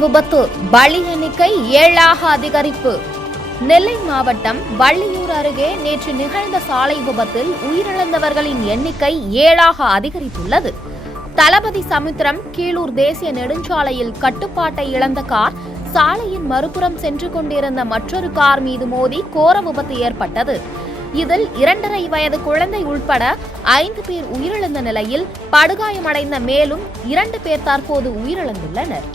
விபத்து, பலி எண்ணிக்கை 7ஆக அதிகரிப்பு. நெல்லை மாவட்டம் வள்ளியூர் அருகே நேற்று நிகழ்ந்த சாலை விபத்தில் உயிரிழந்தவர்களின் எண்ணிக்கை 7ஆக அதிகரித்துள்ளது. தளபதி சமுத்திரம் கீழூர் தேசிய நெடுஞ்சாலையில் கட்டுப்பாட்டை இழந்த கார் சாலையின் மறுபுறம் சென்று கொண்டிருந்த மற்றொரு கார் மீது மோதி கோர விபத்து ஏற்பட்டது. இதில் 2.5 வயது குழந்தை உள்பட 5 பேர் உயிரிழந்த நிலையில் படுகாயமடைந்த மேலும் 2 பேர் தற்போது உயிரிழந்துள்ளனர்.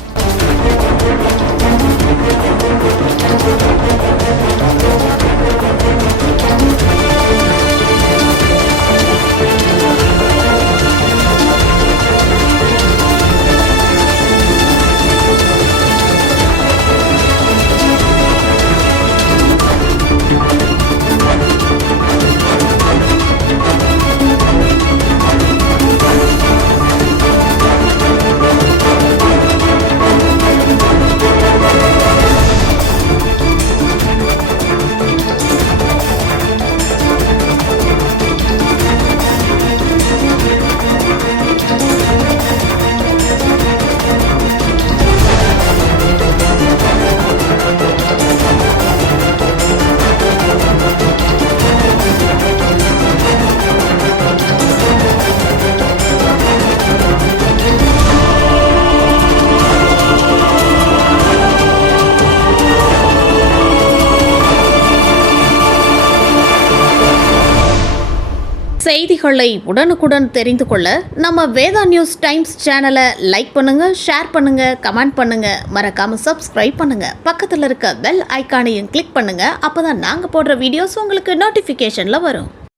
செய்திகளை உடனுக்குடன் தெரிந்து கொள்ள நம்ம வேதா நியூஸ் டைம்ஸ் சேனலை லைக் பண்ணுங்க, ஷேர் பண்ணுங்க, கமெண்ட் பண்ணுங்க, மறக்காம சப்ஸ்கிரைப் பண்ணுங்க. பக்கத்தில் இருக்க பெல் ஐகானையும் கிளிக் பண்ணுங்க. அப்பதான் நாங்க போடுற வீடியோஸ் உங்களுக்கு நோட்டிபிகேஷன்ல வரும்.